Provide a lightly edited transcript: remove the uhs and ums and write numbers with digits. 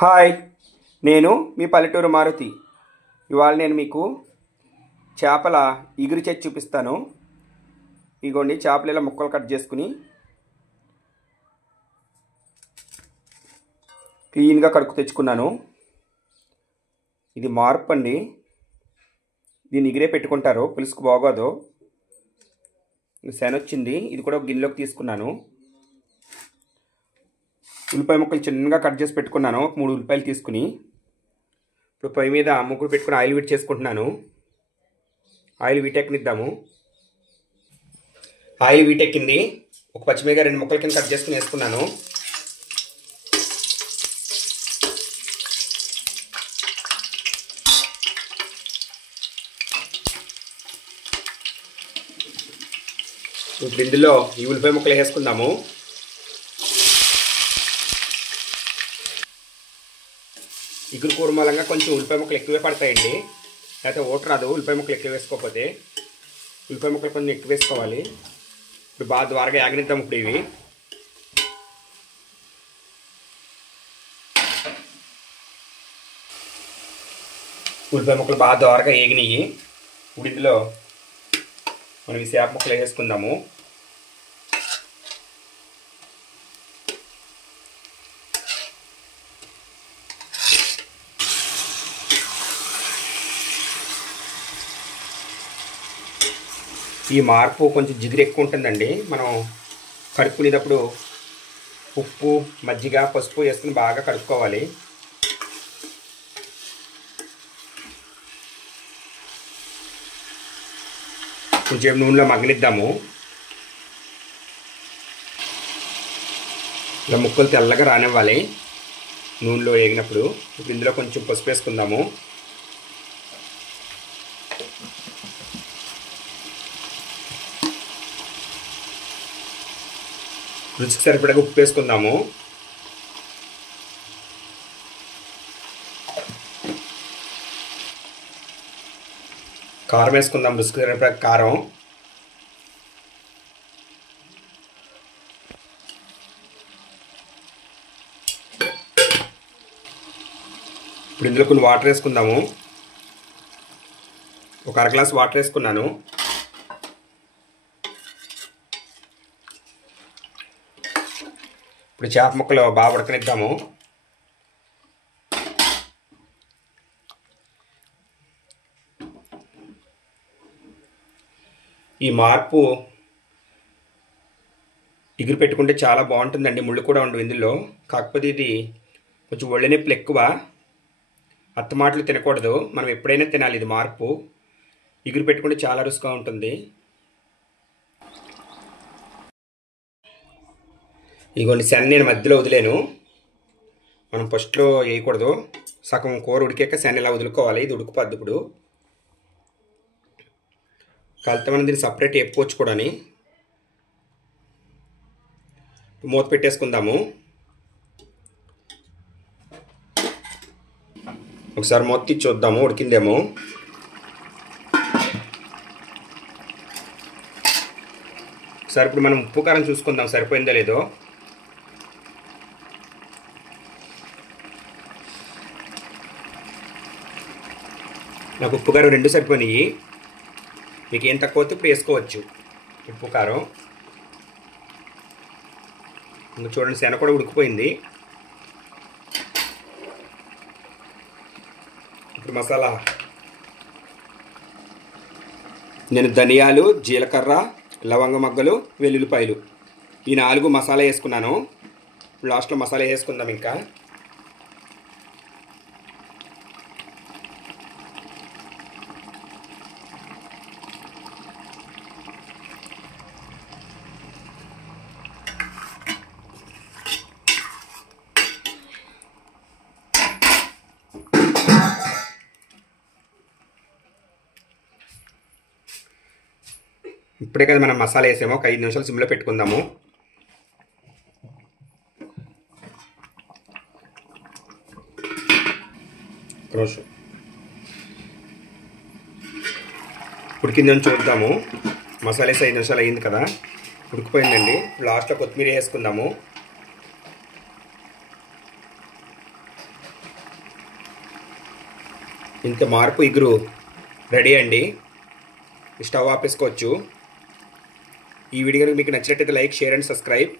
Hi, నేను మీ పల్లెటూరు మారుతి. ఇవాళ నేను మీకు చేపల ఇగురు చేసి చూపిస్తాను. ఇగోండి, చేపలు ఇలా ముక్కలు కట్ చేసుకుని క్లీన్గా కడుక్కు తెచ్చుకున్నాను. ఇది మార్పు అండి, దీన్ని ఇగిరే పెట్టుకుంటారు, పులుసుకు బాగోదు. శన వచ్చింది, ఇది కూడా ఒక గిన్నెలోకి తీసుకున్నాను. ఉల్లిపాయ ముక్కలు చిన్నగా కట్ చేసి పెట్టుకున్నాను, 3 ఉల్లిపాయలు తీసుకుని. ఇప్పుడు పొయ్యి మీద ముగ్గురు పెట్టుకుని ఆయిల్ వీట్ చేసుకుంటున్నాను. ఆయిల్ వీటెక్కనిద్దాము. ఆయిల్ వీటెక్కింది. ఒక పచ్చిమిరపకాయ 2 ముక్కల కింద కట్ చేసుకుని వేసుకున్నాను. ఇప్పుడు ఇందులో ఈ ఉల్లిపాయ ముక్కలు వేసుకుందాము. ఇగురు కూర మూలంగా కొంచెం ఉల్లిపాయ ముక్కలు ఎక్కువే పడతాయండి, లేకపోతే ఓటు రాదు. ఉల్లిపాయ ముక్కలు ఎక్కువ వేసుకోకపోతే ఉల్లిపాయ ముక్కలు కొంచెం ఎక్కువ వేసుకోవాలి. ఇప్పుడు బాగా ద్వారగా యాగనిద్దాం. ఇప్పుడు ఇవి ఉల్లిపాయ ముక్కలు బాగా ద్వారగా ఏగినాయి. ఇప్పుడు ఇందులో మనం ఈ చేప ముక్కలు వేసుకుందాము. ఈ మార్పు కొంచెం జిగురు ఎక్కువ ఉంటుందండి. మనం కడుక్కునేటప్పుడు ఉప్పు, మజ్జిగ, పసుపు వేసుకుని బాగా కడుక్కోవాలి. కొంచెం నూనెలో మగ్గనిద్దాము. ఇలా ముక్కలు తెల్లగా రానివ్వాలి నూనెలో వేగినప్పుడు. ఇప్పుడు ఇందులో కొంచెం పసుపు వేసుకుందాము. రుచికి సరిపడగా ఉప్పు వేసుకుందాము. కారం వేసుకుందాం, రుచికి సరిపడగా కారం. ఇప్పుడు ఇందులో కొన్ని వాటర్ వేసుకుందాము. ఒక 1/2 గ్లాస్ వాటర్ వేసుకున్నాను. ఇప్పుడు చేప ముక్కలు బాగా ఉడకనిద్దాము. ఈ మార్పు ఇగురు పెట్టుకుంటే చాలా బాగుంటుందండి. ముళ్ళు కూడా ఉండవు ఇందులో. కాకపోతే ఇది కొంచెం ఒళ్ళు నొప్పులు ఎక్కువ. అత్తమాటలు తినకూడదు, మనం ఎప్పుడైనా తినాలి. ఇది మార్పు. ఇగురు పెట్టుకుంటే చాలా రుచిగా ఉంటుంది. ఇగోండి, శన నేను మధ్యలో వదిలేను. మనం ఫస్ట్లో వేయకూడదు. సగం కూర ఉడికాక శన ఇలా వదులుకోవాలి. ఇది ఉడికిపోద్ది. ఇప్పుడు కలితే మనం దీన్ని సపరేట్ వేపుకోవచ్చు కూడా. మూత పెట్టేసుకుందాము. ఒకసారి మూత తీసి చూద్దాము ఉడికిందేమో. ఒకసారి ఇప్పుడు మనం ఉప్పు కారం చూసుకుందాం సరిపోయిందో లేదో. నాకు ఉప్పు కారం 2 సరిపోయినాయి. మీకు ఏం తక్కువ వస్తే ఇప్పుడు వేసుకోవచ్చు ఉప్పు కారం. ఇంకా చూడండి, శన కూడా ఉడికిపోయింది. ఇప్పుడు మసాలా నేను ధనియాలు, జీలకర్ర, లవంగ మొగ్గలు, వెల్లుల్లిపాయలు ఈ 4 మసాలా వేసుకున్నాను. లాస్ట్లో మసాలా వేసుకుందాం. ఇంకా ఇప్పుడే కదా మనం మసాలా వేసామో, ఒక 5 నిమిషాలు సిమ్లో పెట్టుకుందాము. ఉడికిందని చూద్దాము. మసాలా వేసి 5 నిమిషాలు అయ్యింది కదా, ఉడికిపోయిందండి. లాస్ట్లో కొత్తిమీర వేసుకుందాము. ఇంత మార్పు ఇగురు రెడీ అండి. స్టవ్ ఆపేసుకోవచ్చు. ఈ వీడియో మీకు నచ్చినట్టయితే లైక్, షేర్ అండ్ సబ్స్క్రైబ్.